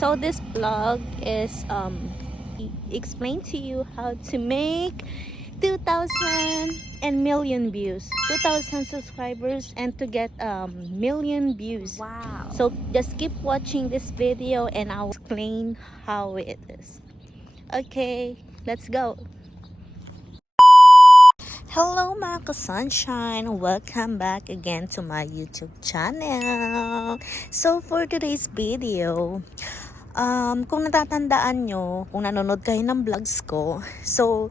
So this vlog is explain to you how to make 2,000 and million views, 2,000 subscribers, and to get million views. Wow. So just keep watching this video and I'll explain how it is. Okay, let's go. Hello mga ka-sunshine! Welcome back again to my YouTube channel. So for today's video, kung natatandaan nyo, kung nanonood kayo ng vlogs ko, so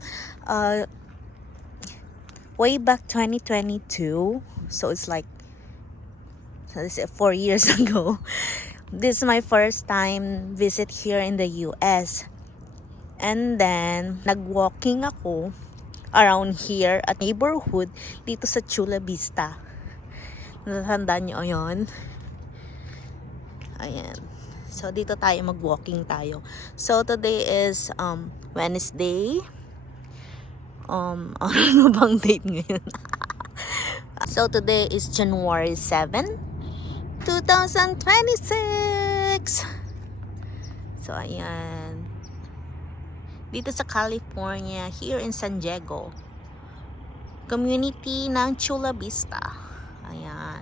way back 2022, so it's like 4 years ago, this is my first time visit here in the US. And then nag-walking ako around here at neighborhood dito sa Chula Vista. Natatandaan nyo yun? Ayan. So dito tayo mag-walking tayo. So today is Wednesday. Ano bang date ngayon? So today is January 7, 2026. So ayan. Dito sa California, here in San Diego, community ng Chula Vista. Ayan.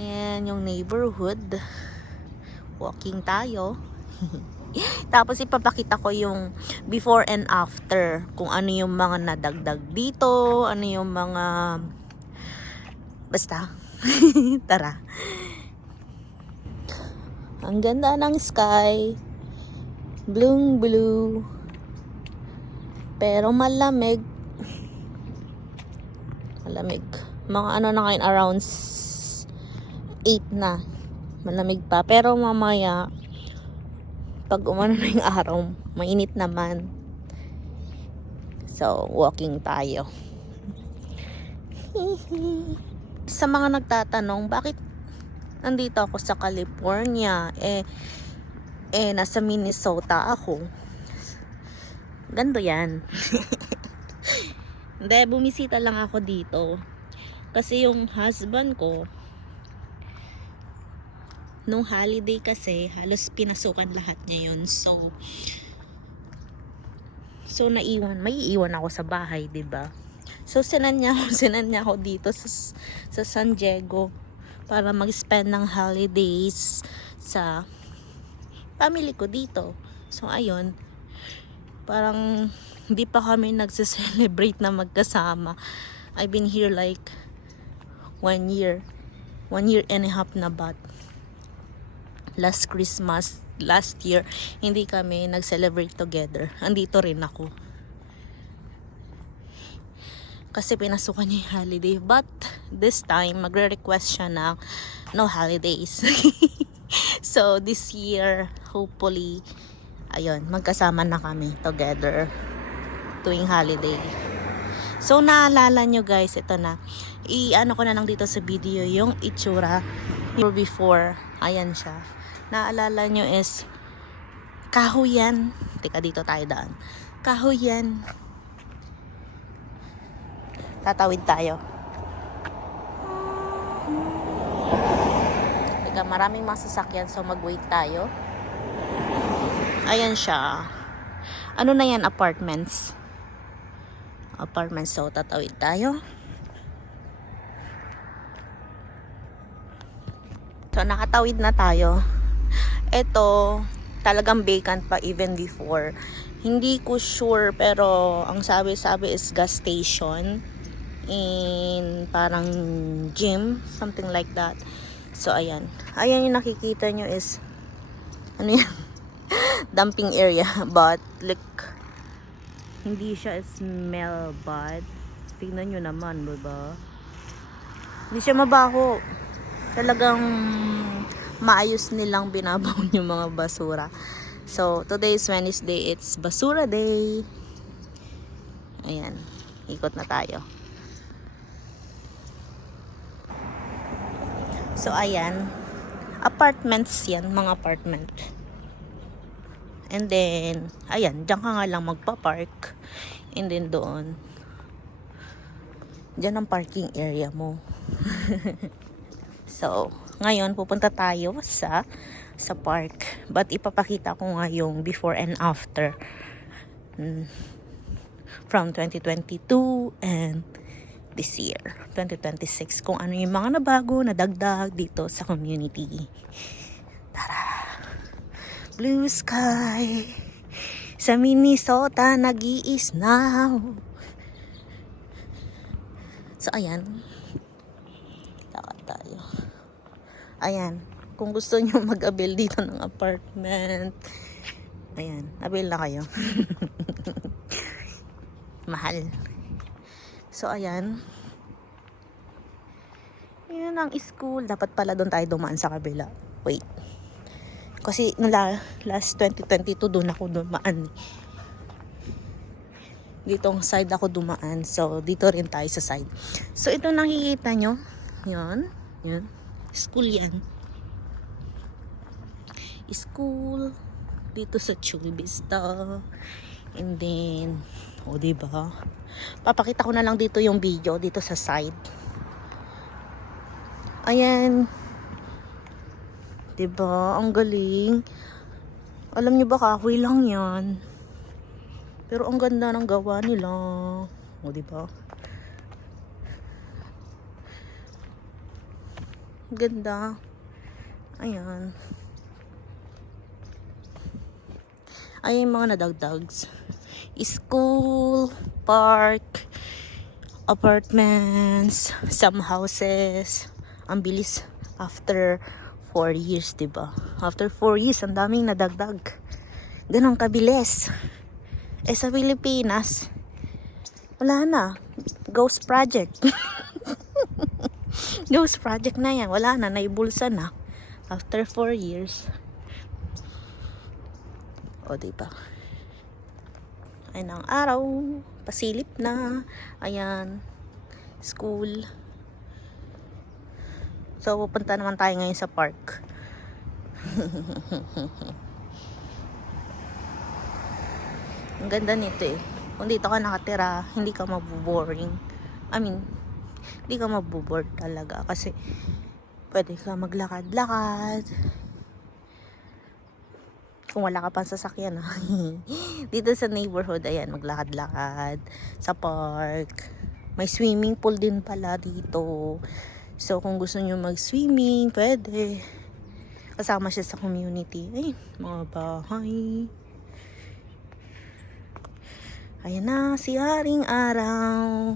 Ayan yung neighborhood. Walking tayo. Tapos ipapakita ko yung before and after. Kung ano yung mga nadagdag dito, ano yung mga... Basta. Tara. Ang ganda ng sky. Blue. Pero malamig. Mga ano na ngayon, around 8 na. Malamig pa. Pero mamaya, pag umano na yung araw, mainit naman. So, walking tayo. Sa mga nagtatanong, bakit nandito ako sa California? Nasa Minnesota ako. Ganto yan. Hindi, bumisita lang ako dito. Kasi yung husband ko, nung holiday kasi, halos pinasukan lahat niya yun. So may iiwan ako sa bahay, 'di ba? So sinan niya ako dito sa San Diego para mag-spend ng holidays sa family ko dito. So ayun, parang hindi pa kami nagse-celebrate na magkasama. I've been here like 1 year and a half na, but last Christmas last year hindi kami nag-celebrate together. Andito rin ako kasi pinasukan niya yung holiday, but this time magre-request siya na no holidays. So this year hopefully ayun, magkasama na kami together tuwing holiday. So naalala nyo guys, ito na, i-ano ko na lang dito sa video yung itsura before. Ayan siya. Naalala nyo is kahoyan. Teka, dito tayo daan. Kahoyan. Tatawid tayo. Teka, maraming mga sasakyan, so mag-wait tayo. Ayan siya. Ano na yan? Apartments. So tatawid tayo. So nakatawid na tayo. Ito talagang vacant pa even before. Hindi ko sure, pero ang sabi is gas station in parang gym, something like that. So ayan yung nakikita nyo is ano yan? Dumping area, but like hindi siya smell bad. Tingnan nyo naman, diba? Hindi siya mabaho. Talagang maayos nilang binabaw yung mga basura. So today is Wednesday, it's basura day. Ayan, ikot na tayo. So ayan, apartments yan, mga apartment. And then ayan, diyan ka nga lang magpa-park. And then doon, diyan ang parking area mo. So Ngayon, pupunta tayo sa park. But ipapakita ko nga yung before and after. From 2022 and this year, 2026. Kung ano yung mga nabago, nadagdag dito sa community. Tara! Blue sky sa Minnesota nag-iisnaw. So, ayan. Lakad tayo. Ayan. Kung gusto nyo mag-avail dito ng apartment, ayan. Avail na kayo. Mahal. So, ayan. Yun ang school. Dapat pala doon tayo dumaan sa kabila. Wait. Kasi last 2022 doon ako dumaan. Ditong side ako dumaan. So, dito rin tayo sa side. So, ito nakikita nyo. Yan. Yan. School yan. School. Dito sa Chula Vista. And then, diba? Papakita ko na lang dito yung video. Dito sa side. Ayan. Diba? Ang galing. Alam nyo ba, kahoy lang yan. Pero ang ganda ng gawa nila. Diba? Ganda. Ayan. Ayan yung mga nadagdags. School, park, apartments, some houses. Ang bilis after 4 years, diba? After 4 years, ang daming nadagdag. Ganun kabilis. Sa Pilipinas, wala na. Ghost project. Ghost project na yan. Wala na. Naibulsa na. After 4 years. Diba? Ayan ang araw. Pasilip na. Ayan. School. So, pupunta naman tayo ngayon sa park. Ang ganda nito eh. Kung dito ka nakatira, hindi ka maboboring. I mean, hindi ka maboboard talaga. Kasi, pwede ka maglakad-lakad. Kung wala ka pang sasakyan. Dito sa neighborhood, ayan, maglakad-lakad. Sa park. May swimming pool din pala dito. So, kung gusto nyo mag-swimming, pwede. Kasama siya sa community. Ay, mga bahay. Ayan na, si Haring Araw.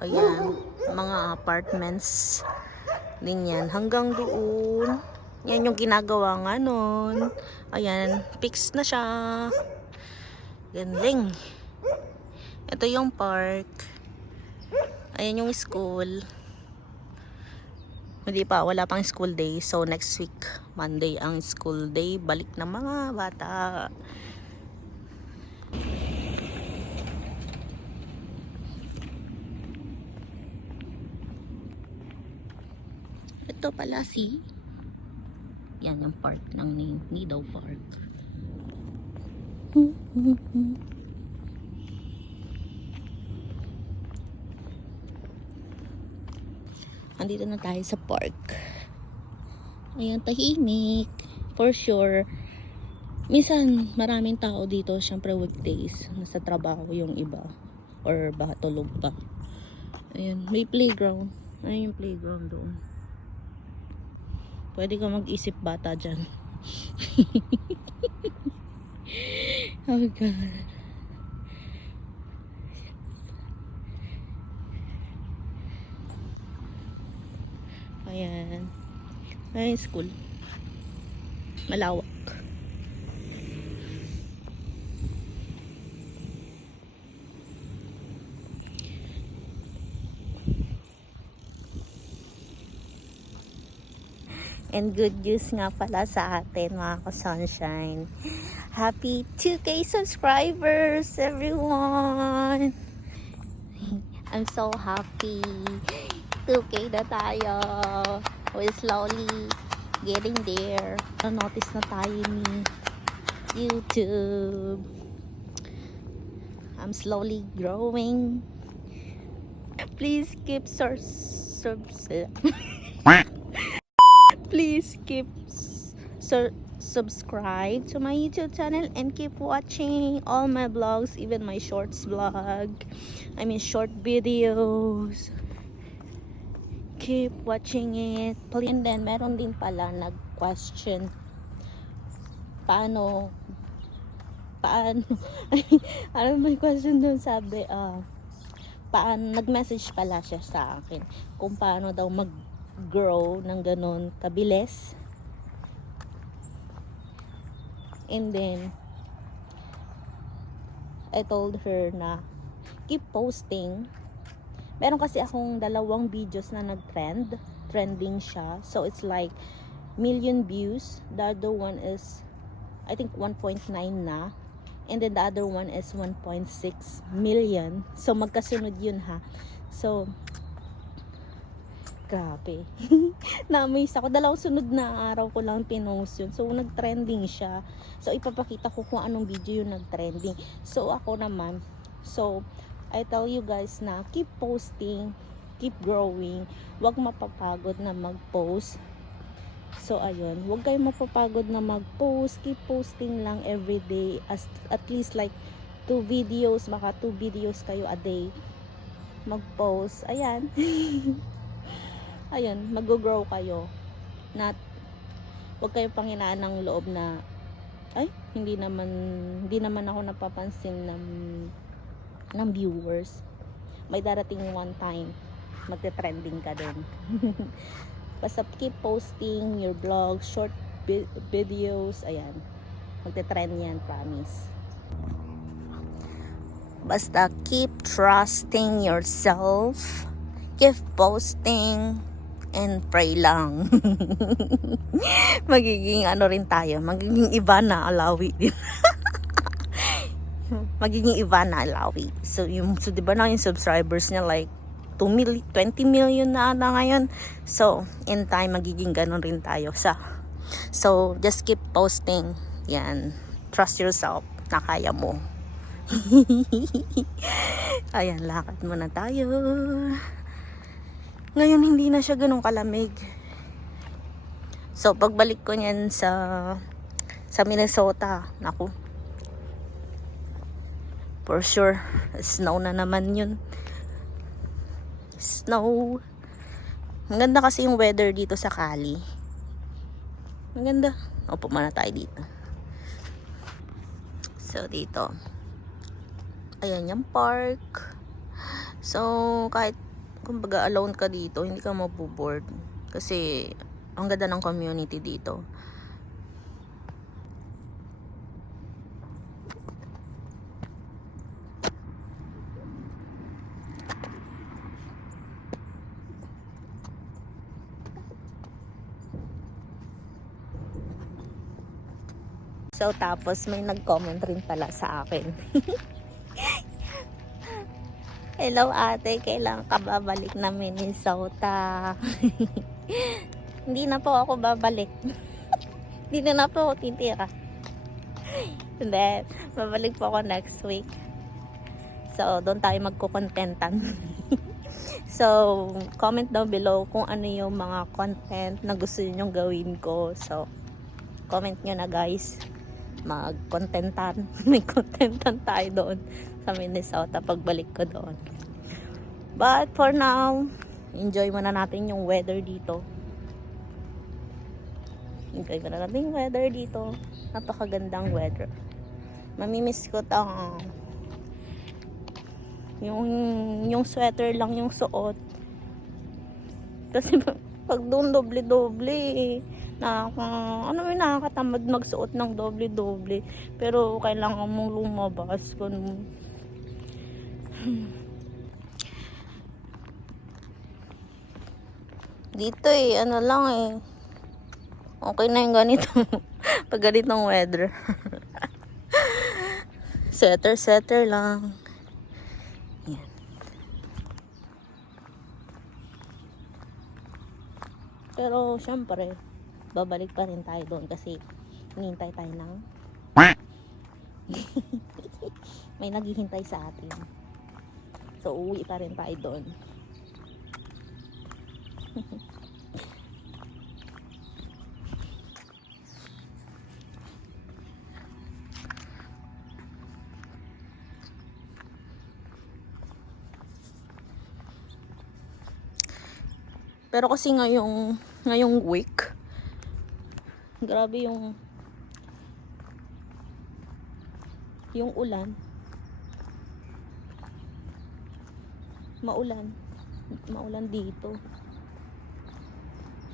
Ayan, mga apartments din yan. Hanggang doon. Yan yung ginagawa nga nun. Ayan, fix na siya. Galing. Ito yung park. Ayan yung school. Hindi pa, wala pang school day. So, next week, Monday ang school day. Balik na mga bata. Ito pala yan yung park ng Nido Park. Andito na tayo sa park. Ayan, tahimik. For sure. Minsan, maraming tao dito. Siyempre, weekdays. Nasa trabaho yung iba. Or baka tulog pa. Ayan, may playground. Ayan yung playground doon. Pwede ka mag-isip bata dyan. Oh God. Ayan. Ayan school. Malawak. And good news nga pala sa atin mga ka-sunshine. Happy 2K subscribers everyone! I'm so happy. 2K na tayo. We're slowly getting there. Na-notice na tayo ni YouTube. I'm slowly growing. Please keep please keep subscribe to my YouTube channel and keep watching all my vlogs, even my shorts vlog. I mean short videos. Keep watching it, please. And then meron din pala nag-question paano ano may question dun, sabi paano, nag-message pala siya sa akin kung paano daw mag-grow ng ganon kabilis. And then I told her na keep posting. Meron kasi akong dalawang videos na trending siya. So it's like million views. The other one is I think 1.9 na. And then the other one is 1.6 million. So magkasunod yun ha. So grabe. Na-amaze ako. Dalawang sunod na araw ko lang pinost yun. So nag-trending siya. So ipapakita ko kung anong video yung nag-trending. So ako naman, so I tell you guys na keep posting, keep growing, wag mapapagod na mag-post. So ayun, wag kayong mapapagod na mag-post, keep posting lang everyday, at least like 2 videos, maka 2 videos kayo a day mag-post. Ayan. Ayun, mag-grow kayo. Not wag kayo panghinaan ng loob na ay, hindi naman ako napapansin ng viewers. May darating one time magte-trending ka din. Basta keep posting your vlogs, short videos, ayan, magte-trend yan, promise. Basta keep trusting yourself, keep posting, and pray lang. Magiging ano rin tayo, magiging Ivana Alawi din. Magiging Ivana Alawi. So di ba na yung subscribers niya like 20 million na ngayon. So in time magiging ganun rin tayo so just keep posting. Yan, trust yourself na kaya mo. Ayan, lakad muna tayo. Ngayon hindi na siya ganun kalamig. So pagbalik ko niyan sa Minnesota, naku, for sure, snow na naman yun. Snow. Maganda kasi yung weather dito sa Cali. Maganda. Upo muna tayo dito. So, dito. Ayan yung park. So, kahit kumbaga alone ka dito, hindi ka maboboard. Kasi, ang ganda ng community dito. So, tapos may nag-comment rin pala sa akin. Hello ate, kailan ka babalik na Minnesota? Hindi na po ako babalik. Hindi na po ako titira. Hindi, babalik po ako next week. So, doon tayo magkukontentan. So, comment down below kung ano yung mga content na gusto niyo gawin ko. So, comment nyo na guys. Mag-contentan. May contentan tayo doon sa Minnesota pagbalik ko doon. But for now, enjoy muna natin yung weather dito. Enjoy muna natin yung weather dito. Napakagandang weather. Mamimiss ko yung sweater lang yung suot. Kasi pag doon doble-doble nakakatamad magsuot ng doble-doble, pero kailangan mong lumabas ganun. Dito ano lang okay na yung ganito. Pag ganitong weather. Setter lang. Yan. Pero syempre babalik pa rin tayo doon kasi hinihintay tayo ng may naghihintay sa atin. So uwi pa rin tayo doon. Pero kasi ngayong week, grabe yung ulan. Maulan dito.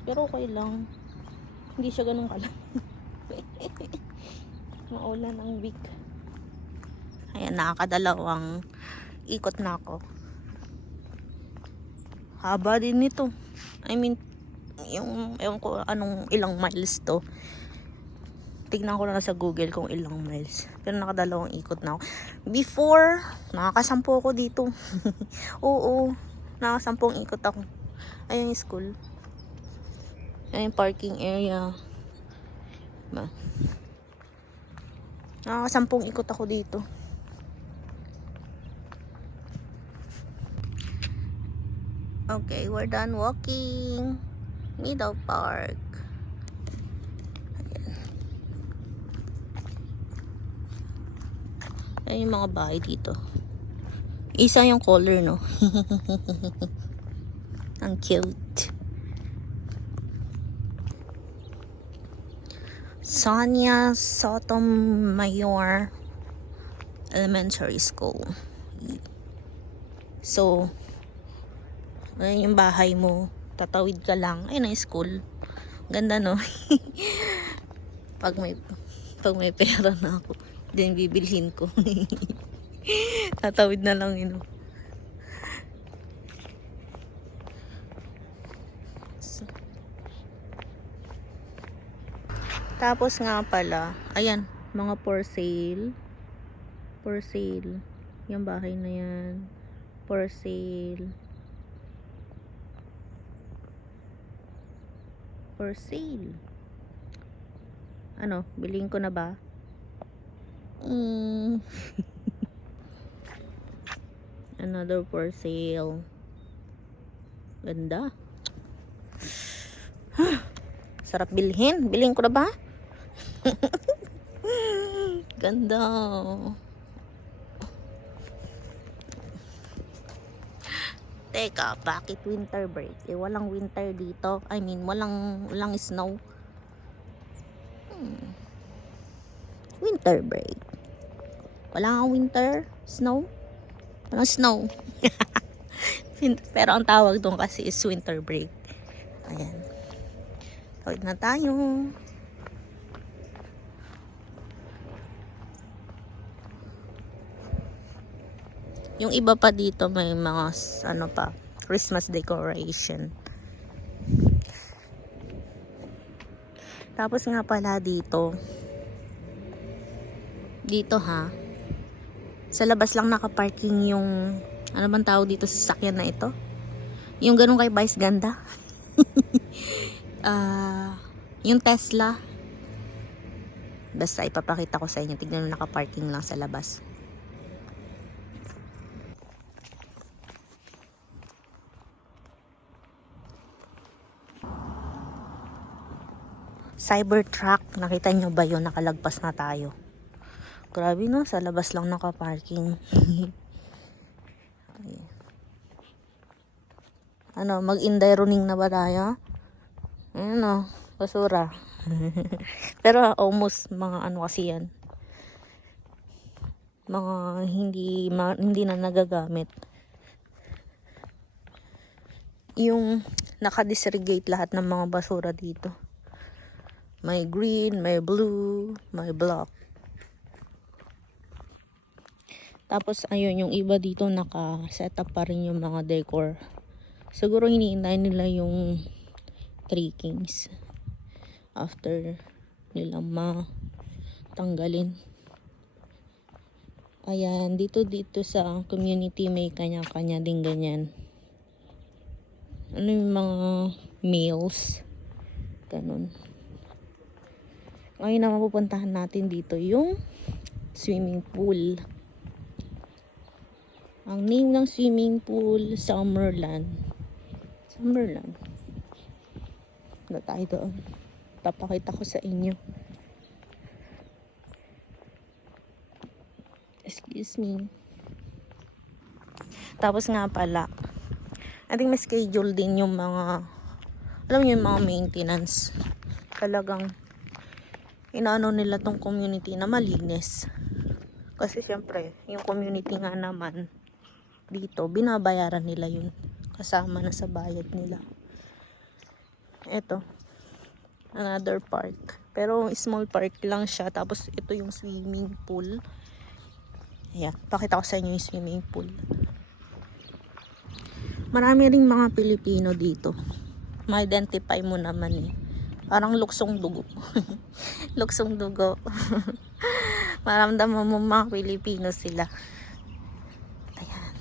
Pero okay lang. Hindi siya ganun kalam. Maulan ang week. Ayan, nakakadalawang ikot na ako. Haba din nito. I mean, ewan ko anong ilang miles to. Tignan ko na sa Google kung ilang miles. Pero nakadalawang ikot na ako. Before, nakakasampu ako dito. Oo, nakasampung ikot ako. Ayun yung school. Ayun yung parking area. Nakakasampung ikot ako dito. Okay, we're done walking. Meadow Park. Ayan yung mga bahay dito. Isa yung color, no? Ang cute. Sonia Sotomayor Elementary School. So, ayun yung bahay mo. Tatawid ka lang. Ayun na yung school. Ganda, no? pag may pera na ako, then bibilhin ko. Tatawid na lang yun. Tapos nga pala, ayan, mga for sale. For sale. Yung bahay na yan. For sale. For sale. Ano, bilhin ko na ba? Another for sale. Ganda. Sarap bilhin. Bilhin ko na ba? Ganda. Teka, bakit winter break? Walang winter dito. I mean, walang snow. Winter break. Wala kang winter snow? Walang snow. Pero ang tawag doon kasi is winter break. Ayan. Tawid na tayo. Yung iba pa dito may mga Christmas decoration. Tapos nga pala dito ha, sa labas lang nakaparking yung ano bang tawag dito sa sasakyan na ito? Yung ganun kay Vice ganda. Yung Tesla. Basta ipapakita ko sa inyo. Tignan nyo, nakaparking lang sa labas. Cybertruck, nakita nyo ba yun? Nakalagpas na tayo. Grabe, no, sa labas lang nakaparking. Ano, mag-inday running na ba tayo? Ano, basura. Pero almost mga ano kasi yan. Mga hindi na nagagamit. Yung naka-disregate lahat ng mga basura dito. May green, may blue, may black. Tapos ayun, yung iba dito naka-set up pa rin yung mga decor. Siguro hinihintay nila yung 3 Kings after nilang matanggalin. Ayan, dito sa community may kanya-kanya din ganyan. Ano yung mga meals, ganun. Ngayon na mapupuntahan natin dito yung swimming pool. Ang name ng swimming pool, Summerland. Na tayo doon. Papakita ko sa inyo. Excuse me. Tapos nga pala, I think may schedule din yung mga, alam niyo yung mga maintenance. Talagang inaano nila tong community na malinis. Kasi syempre, yung community nga naman dito, binabayaran nila yun. Kasama na sa bayad nila. Ito, another park. Pero small park lang siya. Tapos ito yung swimming pool. Ayan, pakita ko sa inyo yung swimming pool. Marami ring mga Pilipino dito. Ma-identify mo naman eh. Parang luksong dugo. Luksong dugo. Maramdaman mo mga Pilipino sila. Ayan.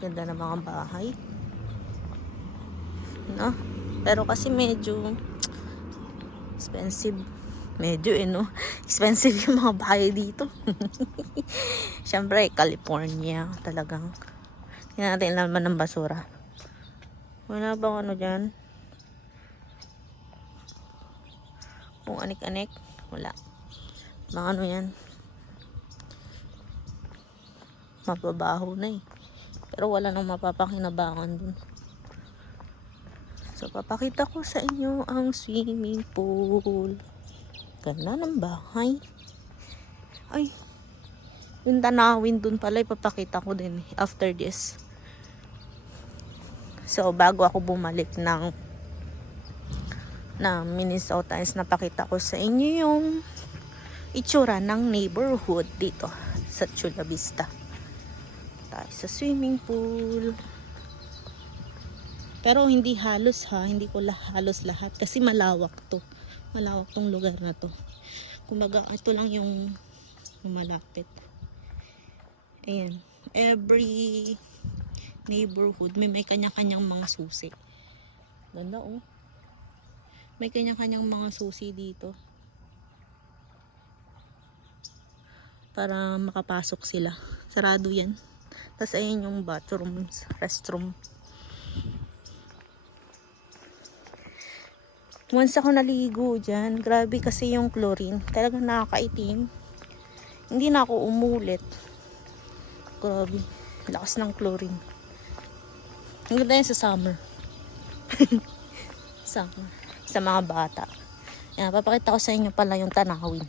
Ganda ng mga bahay. No? Pero kasi medyo expensive. Medyo no? Expensive yung mga bahay dito. Siyempre, California. Talagang. Tingnan natin naman ng basura. Wala bang ano dyan? Kung anik-anik. Wala. Mga ano yan. Mababaho na eh. Pero wala nang mapapakinabangan dun. So, papakita ko sa inyo ang swimming pool. Ganda ng bahay. Ay, yung tanawin dun pala, ipapakita ko din after this. So, bago ako bumalik ng Minnesota, is napakita ko sa inyo yung itsura ng neighborhood dito sa Chula Vista. Tayo sa swimming pool. Pero hindi halos ha, hindi ko halos lahat kasi malawak to. Malawak tong lugar na to. Kumbaga, ito lang yung malapit. Ayan. Every neighborhood may kanya-kanyang mga susi. Ganda oh. May kanya-kanyang mga susi dito. Para makapasok sila. Sarado yan. Tapos ayan yung bathrooms, restroom. Once ako naligo dyan, grabe kasi yung chlorine. Talagang nakakaitim. Hindi na ako umulit. Grabe. Lakas ng chlorine. Ang ganda yan sa summer. Summer. Sa mga bata. Yan, papakita ko sa inyo pala yung tanawin.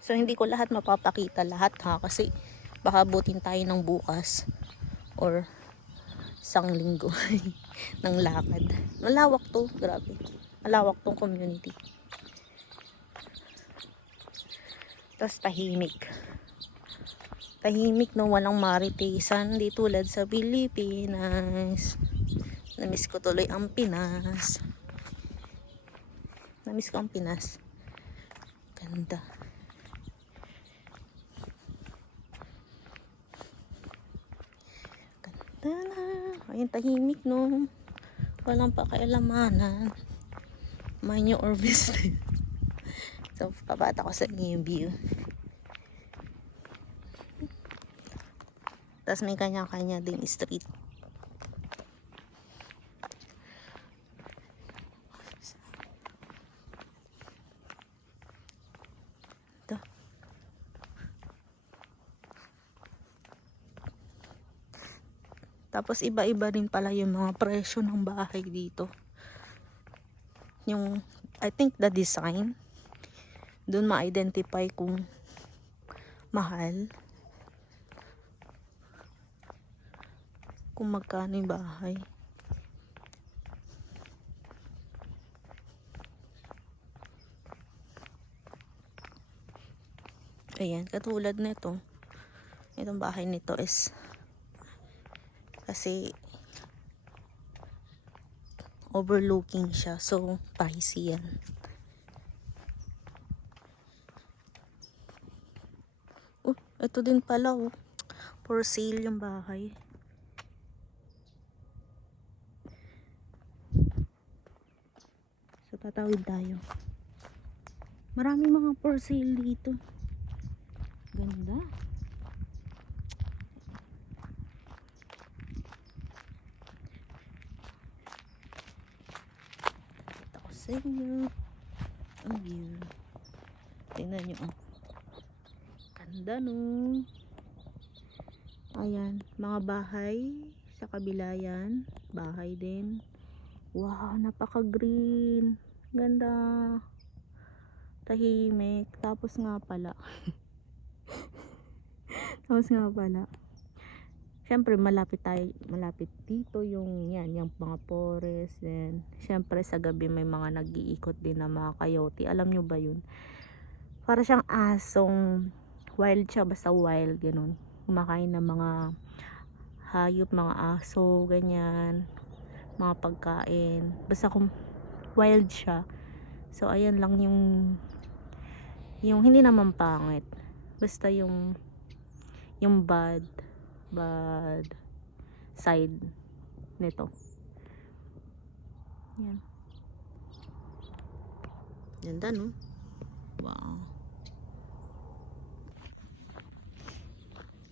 So, hindi ko lahat mapapakita lahat ha. Kasi baka butin tayo ng bukas. Or isang linggo ng lakad. Malawak to, grabe. Malawak tong community. Tapos tahimik. Tahimik no, walang maritisan. Di tulad sa Pilipinas. Namiss ko tuloy ang Pinas. Namiss ko ang Pinas. Ganda. Ganda na. Ayun, tahimik no. Walang pakialamanan. Mind your business. So, papata ko sa inyo yung view. Tapos may kanya-kanya din street. Ito. Tapos iba-iba rin pala yung mga presyo ng bahay dito. Yung, I think the design, doon ma-identify kung mahal. Kung magkano yung bahay. Ayan, katulad nito. Itong bahay nito is kasi overlooking siya. So, pricey yan. Ito din pala oh. For sale yung bahay. So, tatawid tayo. Maraming mga for sale dito. Ganda. sa inyo ang view. Tingnan nyo, oh. Ganda, no? Ayan, mga bahay sa kabila yan. Bahay din. Wow, napaka-green. Ganda. Tahimik. Tapos nga pala. Siyempre, malapit dito yung yan, yung mga forest. Then, siyempre, sa gabi may mga nag-iikot din na mga coyote. Alam nyo ba yun? Para siyang asong wild siya, basta wild, ganun. Kumakain ng mga hayop, mga aso, ganyan, mga pagkain, basta kung wild siya. So ayan lang yung hindi naman pangit, basta yung bad side nito. Yan, ganda, no? Wow.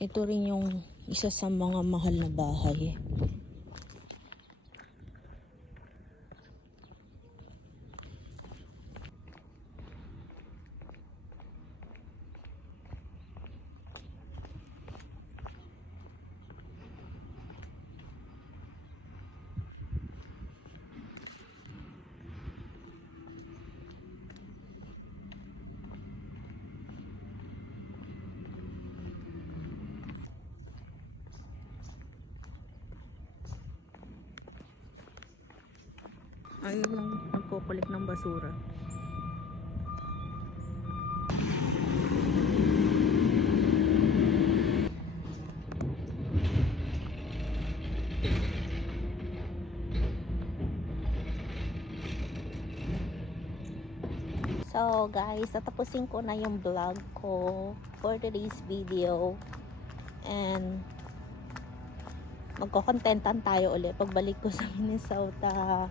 Ito rin yung isa sa mga mahal na bahay. Ayun lang, nagkukulik ng basura. So guys, tatapusin ko na yung vlog ko for today's video. And magko-contentan tayo ulit pagbalik ko sa Minnesota.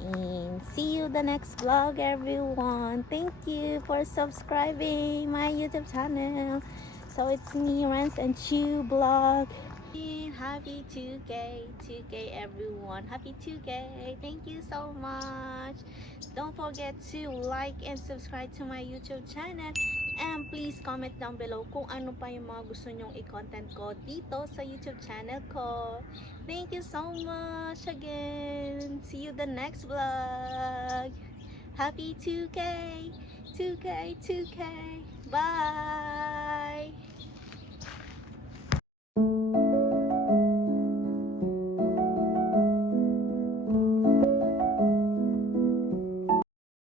And see you the next vlog, everyone. Thank you for subscribing my YouTube channel. So it's me, Rance and Chew Vlog. Happy 2K everyone. Happy 2K. Thank you so much. Don't forget to like and subscribe to my YouTube channel. And please comment down below kung ano pa yung mga gusto nyong i-content ko dito sa YouTube channel ko. Thank you so much again. See you the next vlog. Happy 2K. 2K.